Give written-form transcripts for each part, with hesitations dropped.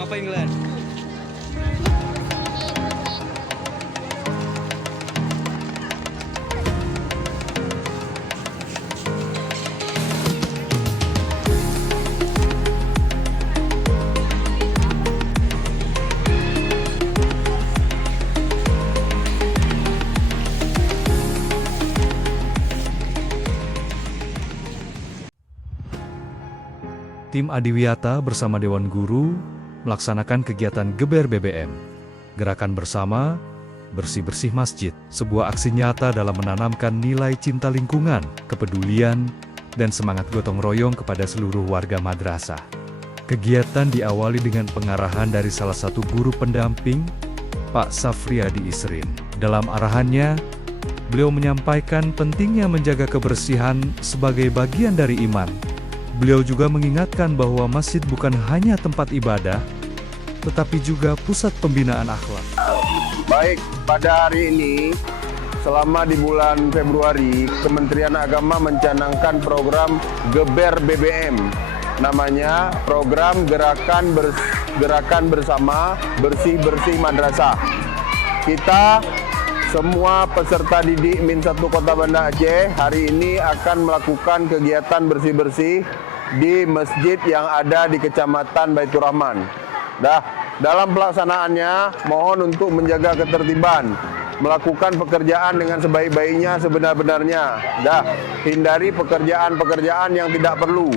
ngapain Glenn? Tim Adiwiyata bersama Dewan Guru melaksanakan kegiatan Geber BBM, gerakan bersama, bersih-bersih masjid, sebuah aksi nyata dalam menanamkan nilai cinta lingkungan, kepedulian, dan semangat gotong royong kepada seluruh warga madrasah. Kegiatan diawali dengan pengarahan dari salah satu guru pendamping, Pak Safriyadi Isrin. Dalam arahannya, beliau menyampaikan pentingnya menjaga kebersihan sebagai bagian dari iman. Beliau juga mengingatkan bahwa masjid bukan hanya tempat ibadah, tetapi juga pusat pembinaan akhlak. Baik, pada hari ini, selama di bulan Februari, Kementerian Agama mencanangkan program Geber BBM. Namanya program gerakan bersama bersih-bersih madrasah. Kita semua peserta didik Min 1 Kota Banda Aceh hari ini akan melakukan kegiatan bersih-bersih di masjid yang ada di Kecamatan Baitur Rahman. Dalam pelaksanaannya, mohon untuk menjaga ketertiban, melakukan pekerjaan dengan sebaik-baiknya, sebenar-benarnya. Hindari pekerjaan-pekerjaan yang tidak perlu.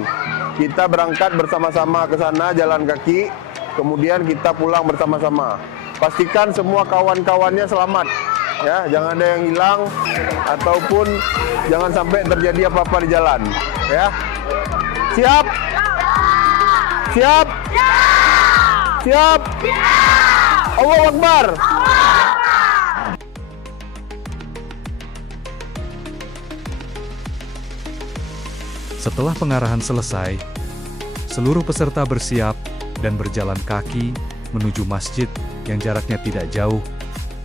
Kita berangkat bersama-sama ke sana jalan kaki, kemudian kita pulang bersama-sama. Pastikan semua kawan-kawannya selamat. Ya, jangan ada yang hilang ataupun jangan sampai terjadi apa-apa di jalan. Ya, siap? Siap? Siap? Allahu Akbar. Setelah pengarahan selesai, seluruh peserta bersiap dan berjalan kaki menuju masjid yang jaraknya tidak jauh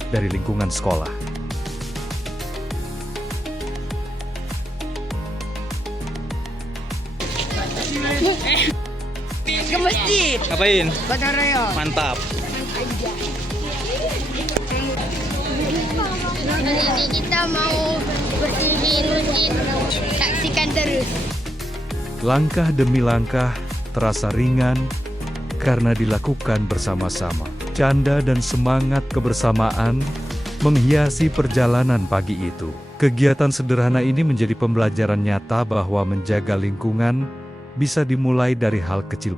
dari lingkungan sekolah. Ke masjid. Ngapain? Gotong royong. Mantap. Hari ini kita mau bersihin masjid. Saksikan terus. Langkah demi langkah terasa ringan karena dilakukan bersama-sama. Canda dan semangat kebersamaan menghiasi perjalanan pagi itu. Kegiatan sederhana ini menjadi pembelajaran nyata bahwa menjaga lingkungan bisa dimulai dari hal kecil.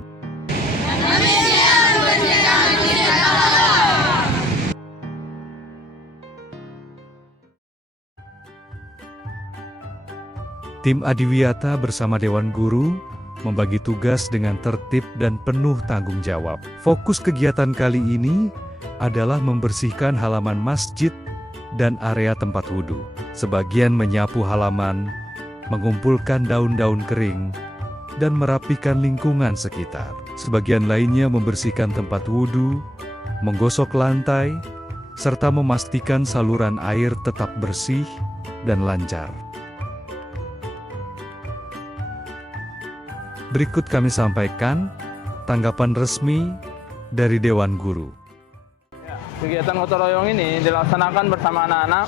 Tim Adiwiyata bersama Dewan Guru membagi tugas dengan tertib dan penuh tanggung jawab. Fokus kegiatan kali ini adalah membersihkan halaman masjid dan area tempat wudhu. Sebagian menyapu halaman, mengumpulkan daun-daun kering, dan merapikan lingkungan sekitar. Sebagian lainnya membersihkan tempat wudhu, menggosok lantai, serta memastikan saluran air tetap bersih dan lancar. Berikut kami sampaikan tanggapan resmi dari Dewan Guru. Kegiatan gotong royong ini dilaksanakan bersama anak-anak,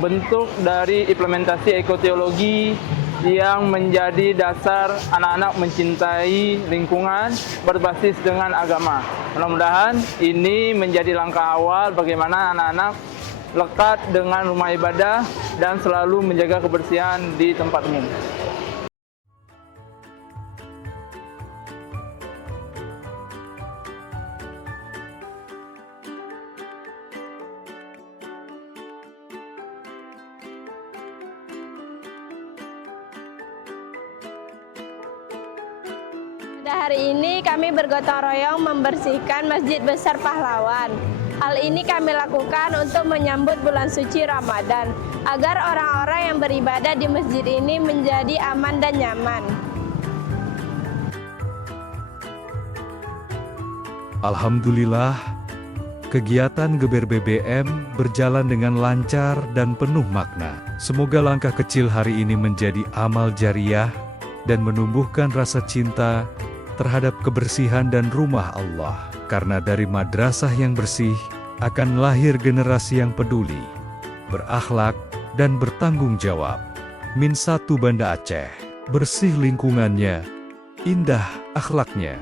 bentuk dari implementasi ekoteologi yang menjadi dasar anak-anak mencintai lingkungan berbasis dengan agama. Mudah-mudahan ini menjadi langkah awal bagaimana anak-anak lekat dengan rumah ibadah dan selalu menjaga kebersihan di tempat umum. Pada hari ini kami bergotong royong membersihkan Masjid Besar Pahlawan. Hal ini kami lakukan untuk menyambut bulan suci Ramadan, agar orang-orang yang beribadah di masjid ini menjadi aman dan nyaman. Alhamdulillah, kegiatan Geber BBM berjalan dengan lancar dan penuh makna. Semoga langkah kecil hari ini menjadi amal jariah dan menumbuhkan rasa cinta terhadap kebersihan dan rumah Allah. Karena dari madrasah yang bersih, akan lahir generasi yang peduli, berakhlak, dan bertanggung jawab. Min 1 Banda Aceh, bersih lingkungannya, indah akhlaknya.